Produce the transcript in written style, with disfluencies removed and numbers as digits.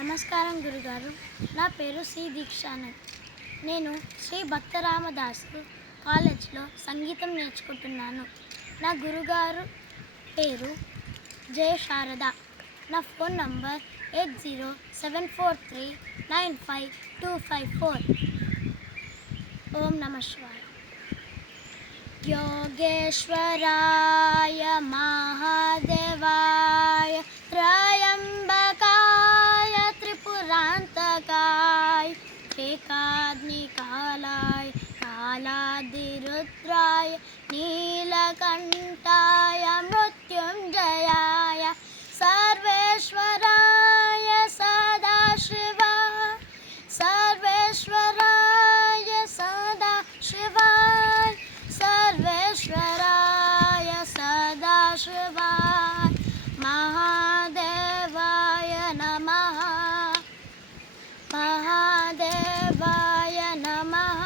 నమస్కారం గురుగారు. నా పేరు సి దీక్షానంద్. నేను శ్రీ భక్తరామదాసు కాలేజ్లో సంగీతం నేర్చుకుంటున్నాను. నా గురుగారు పేరు జయ శారద. నా ఫోన్ నంబర్ 8074395254. ఓం నమ శివాయ. योगेश्वराय महादेवाय त्रयंबकाय त्रिपुरांतकाय एकाग्निकालाय कालादिरुद्राय नीलकंठाय मृत्युंजयाय सर्वेश्वराय सदाशिवाय सर्वेश्वराय सदाशिवाय सर्वेश्वराय सदाशिवाय महादेवाय नमः महादेवाय नमः।